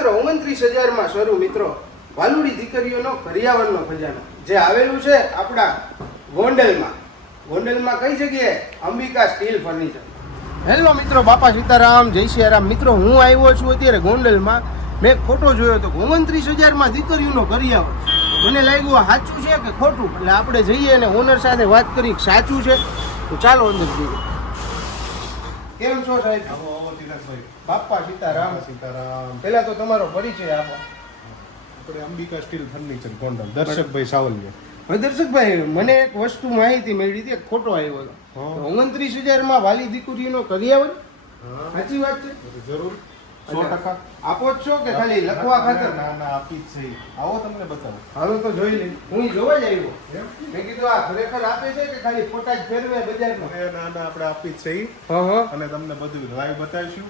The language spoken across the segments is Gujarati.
માત્ર ઓગણત્રીસ હજારમાં શરૂ મિત્રો, વાલુડી દીકરીઓનો કરિયાવરનો ખજાનો. જે આવેલું છે આપણા ગોંડલમાં. ગોંડલમાં કઈ જગ્યાએ? Ambika steel furniture. હેલો મિત્રો, બાપા સીતારામ, જય સિયારામ. મિત્રો, હું આવ્યો છું અત્યારે ગોંડલમાં. મેં ખોટો જોયો હતો ઓગણત્રીસ હજારમાં દીકરીઓનો કરિયાવર મને લાગ્યું સાચું છે કે ખોટું? એટલે આપણે જઈએ અને ઓનર સાથે વાત કરી સાચું છે. તો ચાલો અંદર જઈએ. કેમ છો સાહેબ? આવો આવો બાપા સીતારામ. સીતારામ. પહેલા તો તમારો પરિચય આપો. આપણે અંબિકા સ્ટીલ ફર્નિચર ગોંડલ દર્શકભાઈ સાવલિયા. હવે દર્શકભાઈ મને એક વસ્તુ માહિતી મળી હતી એક ફોટો આવ્યો હતો. ઓગણત્રીસ હજારમાં વાલી દીકરીનો કરિયાવર સાચી વાત છે? જરૂર. સો ટકા. આપો જ છો કે ખાલી લખવા ખાતર ના ના આપી જ છે. આવો તમને બતાવો. હાલો તો જોઈ લઈ. હું જોવા જ આવ્યો. મેં કીધું આ ખરેખર આપે છે કે ખાલી ફોટા જ ફેરવે બજારમાં? ના ના આપણે આપી જ છે ઈ. હા હા. અને તમને બધું લાઈવ બતાવીશું.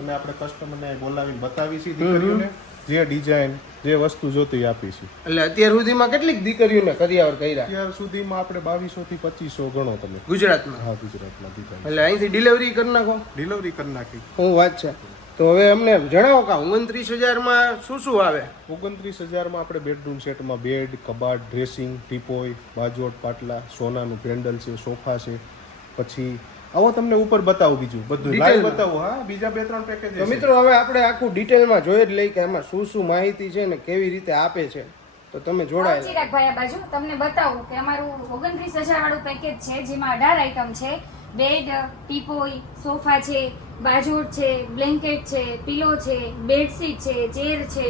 અને આપણે કસ્ટમરને બોલાવીને બતાવીશું દીકરીઓને જે ડિઝાઇન જે વસ્તુ જોતી આપીશું. એટલે અત્યાર સુધીમાં કેટલીક દીકરીઓને કરિયાવર કર્યા? અત્યાર સુધીમાં આપણે બાવીસો થી પચીસો ગણો તમે. ગુજરાતમાં? હા ગુજરાતમાં દીકરી એટલે અહીંથી ડિલિવરી કરી નાખો. ડિલિવરી કરી નાખી. હું વાત છે. તો હવે અમને જણાવો કે ઓગણત્રીસ હજારમાં શું શું આવે? ઓગણત્રીસ હજારમાં આપણે બેડરૂમ સેટમાં બેડ કબાટ ડ્રેસિંગ ટીપોય બાજોટ પાટલા સોનાનું પેન્ડલ છે સોફા છે પછી આવો તમને ઉપર બતાવું બીજું બધું. લાઈવ. બતાવું હા બીજા બે ત્રણ પેકેજ તો મિત્રો હવે આપણે આખું ડિટેલમાં જોઈ જ લઈ કે એમાં શું શું માહિતી છે ને કેવી રીતે આપે છે. તો તમે જોડાય ચિરાગભાઈ આ બાજુ તમને બતાવું કે અમારું ઓગણત્રીસ હજાર વાળું પેકેજ છે જેમાં અઢાર આઈટમ છે. બેડ પીપોઈ સોફા છે બાજોટ છે બ્લેન્કેટ છે પિલો છે બેડશીટ છે ચેર છે.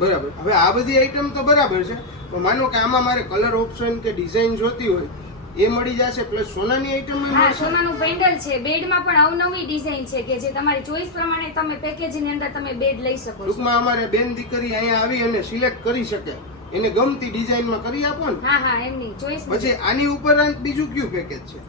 બરાબર. હવે આ બધી આઈટમ તો બરાબર છે તો માનો કે આમાં મારે કલર ઓપ્શન કે ડિઝાઇન જોતી હોય એ મળી જશે પ્લસ સોનાની આઈટમ હા સોનાનું પેન્ડલ છે. બેડમાં પણ અવનવી ડિઝાઇન છે કે જે તમારી ચોઈસ પ્રમાણે તમે પેકેજની અંદર તમે બેડ લઈ શકો છો. ટૂંકમાં અમારે બેન દીકરી અહીંયા આવી અને સિલેક્ટ કરી શકે. એને ગમતી ડિઝાઇનમાં કરી આપો ને. હા હા એમની ચોઈસ પછી આની ઉપરાંત બીજું કયું પેકેજ છે?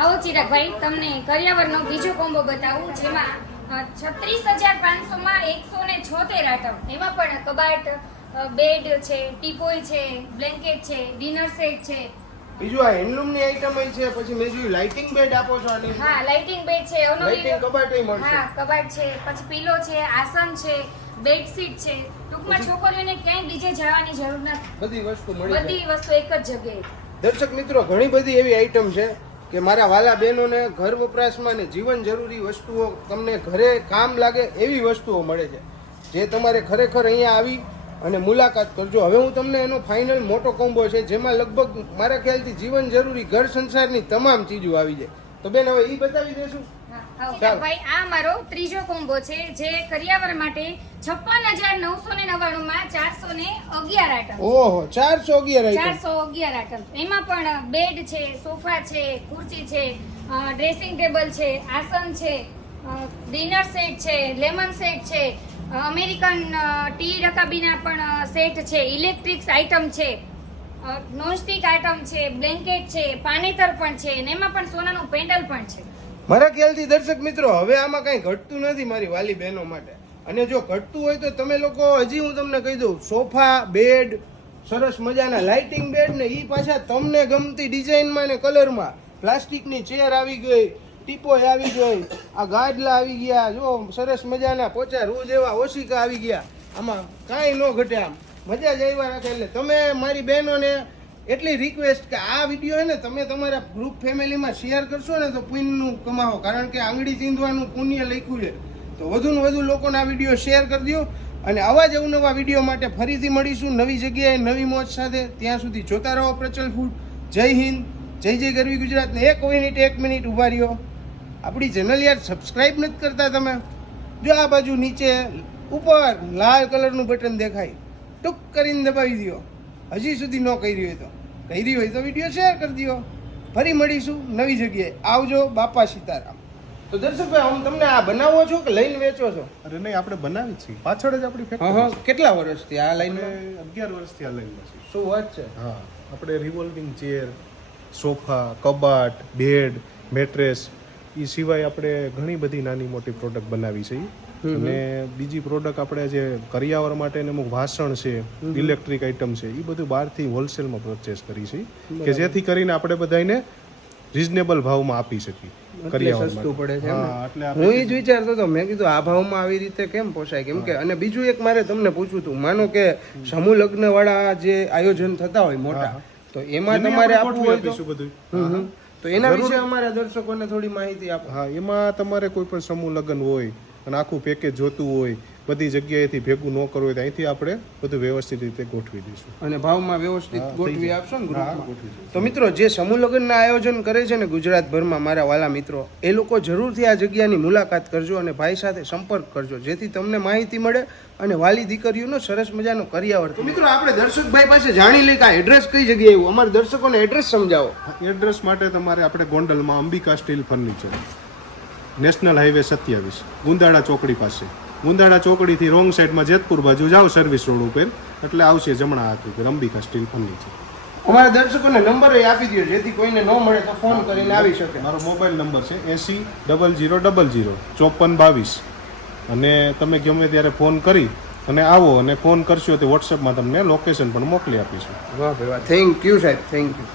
આવો ચિરાગભાઈ તમને કરિયાવરનો બીજો કોમ્બો બતાવું જેમાં છત્રીસ હજાર પાંચસોમાં એકસો ને છોતેર આઈટમ એમાં પણ કબાટ બેડ છે ટીપોય છે બ્લેન્કેટ છે ડિનર સેટ છે. બીજું આ હેન્ડલૂમની આઈટમ છે પછી મેં જોયું લાઇટિંગ બેડ આપો છો આની. હા લાઇટિંગ બેડ છે લાઇટિંગ મળશે. હા કબાટ છે પછી પીલો છે આસન છે બેડશીટ છે. ટૂંકમાં છોકરીઓને ક્યાંય બીજે જવાની જરૂર નથી. બધી વસ્તુ મળી બધી વસ્તુ એક જ જગ્યાએ. દર્શક મિત્રો ઘણી બધી એવી આઈટમ છે કે મારા વાલા બહેનોને ઘર વપરાશમાં ને જીવન જરૂરી વસ્તુઓ તમને ઘરે કામ લાગે એવી વસ્તુઓ મળે છે. જે તમારે ખરેખર અહીંયા આવી અને મુલાકાત કરજો. હવે હું તમને એનો ફાઇનલ મોટો કોમ્બો છે, જેમાં લગભગ મારા ખ્યાલથી જીવન જરૂરી ઘર સંસારની તમામ ચીજો આવી જાય. તો બેન, હવે એ બતાવી દેશું. ભાઈ આ મારો ત્રીજો કોમ્બો છે જે કરિયાવર માટે છપ્પન હજાર નવસો ને નવ્વાણું માં ચારસો ને અગિયાર આઈટમ ઓહો ચારસો અગિયાર ચારસો અગિયાર આઈટમ એમાં પણ બેડ છે સોફા છે ખુરશી છે ડ્રેસિંગ ટેબલ છે આસન છે ડિનર સેટ છે લેમન સેટ છે અમેરિકન ટી રકાબીના પણ સેટ છે ઇલેક્ટ્રિક્સ આઇટમ છે નોનસ્ટિક આઇટમ છે બ્લેન્કેટ છે પાનેતર પણ છે અને એમાં પણ સોનાનું પેન્ડલ પણ છે. મારા ખ્યાલથી દર્શક મિત્રો, હવે આમાં કાંઈ ઘટતું નથી મારી વાલી બહેનો માટે. અને જો ઘટતું હોય તો તમે લોકો, હજી હું તમને કહી દઉં, સોફા, બેડ, સરસ મજાના લાઇટિંગ બેડ ને એ પાછા તમને ગમતી ડિઝાઇનમાં ને કલરમાં. પ્લાસ્ટિકની ચેર આવી ગઈ, ટીપોય આવી ગઈ, આ ગાડલા આવી ગયા, જો સરસ મજાના પોચા રોજ એવા ઓશિકા આવી ગયા. આમાં કાંઈ ન ઘટે આમ. મજા જ આવ્યા રાખે એટલે તમે મારી બહેનોને એટલી રિક્વેસ્ટ કે આ વીડિયો ને તમે તમારા ગ્રુપ ફેમિલીમાં શેર કરશો ને તો પુણ્યનું કમાવો. કારણ કે આંગળી ચીંધવાનું પુણ્ય લખ્યું છે. તો વધુ ને વધુ લોકોને આ વીડિયો શેર કરી દો અને આવા જ અવનવા વીડિયો માટે ફરીથી મળીશું નવી જગ્યાએ નવી મોજ સાથે. ત્યાં સુધી જોતા રહો પ્રચલ ફૂડ જય હિન્દ. જય જય ગરવી ગુજરાતને એક મિનિટ એક મિનિટ ઊભા રહ્યો. આપણી ચેનલ યાર સબસ્ક્રાઈબ નથી કરતા તમે. જો આ બાજુ નીચે ઉપર લાલ કલરનું બટન દેખાય. ટૂંક કરીને દબાવી દો હજી સુધી ન કરી હોય તો. કરી હોય તો વીડિયો શેર કરી દો ફરી મળીશું નવી જગ્યાએ. આવજો બાપા સીતારામ. તો દર્શકભાઈ હું તમને આ બનાવો છો કે લઈને વેચો છો? અરે નહીં આપણે બનાવી છીએ. પાછળ જ આપણી હા ફેક્ટરી કેટલા વર્ષથી આ લાઈનમાં અગિયાર વર્ષથી આ લાઈનમાં છે શું વાત છે? હા. આપણે રિવોલ્વિંગ ચેર સોફા કબાટ બેડ મેટ્રેસ એ સિવાય આપણે ઘણી બધી નાની મોટી પ્રોડક્ટ બનાવી છે. ઈ. અને બીજી પ્રોડક્ટ આપણે જે કરિયાવર માટે અમુક વાસણ છે ઇલેક્ટ્રિક આઇટમ છે એ બધું બહારથી હોલસેલમાં પરચેસ કરી છે. કે જેથી કરીને આપણે બધાને રિઝનેબલ ભાવમાં આપી શકીએ કરિયાવર સસ્તું પડે છે એમ ને? હા એટલે હું એ જ વિચારતો હતો મેં કીધું આ ભાવમાં આવી રીતે કેમ પોસાય કેમ કે અને બીજું એક મારે તમને પૂછવું હતું માનો કે સમૂહ લગ્ન વાળા જે આયોજન થતા હોય મોટા તો એમાં તમારે આપવું હોય તો? બધું. તો એના વિશે અમારા દર્શકોને થોડી માહિતી આપો. હા એમાં તમારે કોઈ પણ સમૂહ લગ્ન હોય અને આખું પેકેજ જોતું હોય બધી જગ્યાએથી ભેગું ન કરવું હોય તો અહીંથી આપણે બધું વ્યવસ્થિત રીતે ગોઠવી દઈશું. અને ભાવમાં વ્યવસ્થિત ગોઠવી. આપશો ને ગ્રુપમાં? ગોઠવી તો મિત્રો જે સમૂહ લગ્નના આયોજન કરે છે ને ગુજરાતભરમાં મારા વાલા મિત્રો એ લોકો જરૂરથી આ જગ્યાની મુલાકાત કરજો અને ભાઈ સાથે સંપર્ક કરજો જેથી તમને માહિતી મળે અને વાલી દીકરીઓનો સરસ મજાનો કરિયાવર મિત્રો આપણે દર્શકભાઈ પાસે જાણી લઈએ કે આ એડ્રેસ કઈ જગ્યાએ આવ્યું? અમારા દર્શકોને એડ્રેસ સમજાવો. એડ્રેસ માટે તમારે આપણે ગોંડલમાં Ambika steel furniture national highway સત્યાવીસ ગુંદાળા ચોકડી પાસે. ગુંદાળા ચોકડીથી રોંગ સાઈડમાં જેતપુર બાજુ જાઓ સર્વિસ રોડ ઉપર. એટલે આવશે જમણા હાથ ઉપર અંબિકા સ્ટીલ ફર્નિચર અમારા દર્શકોને નંબર એ આપી દો જેથી કોઈને ન મળે તો ફોન કરીને આવી શકે. મારો મોબાઈલ નંબર છે એસી ડબલ જીરો ડબલ જીરો ચોપન બાવીસ. અને તમે ગમે ત્યારે ફોન કરી અને આવો અને ફોન કરશો તો વોટ્સએપમાં તમને લોકેશન પણ મોકલી આપીશું. વાહ ભાઈ વાહ. થેન્ક યુ સાહેબ થેન્ક યુ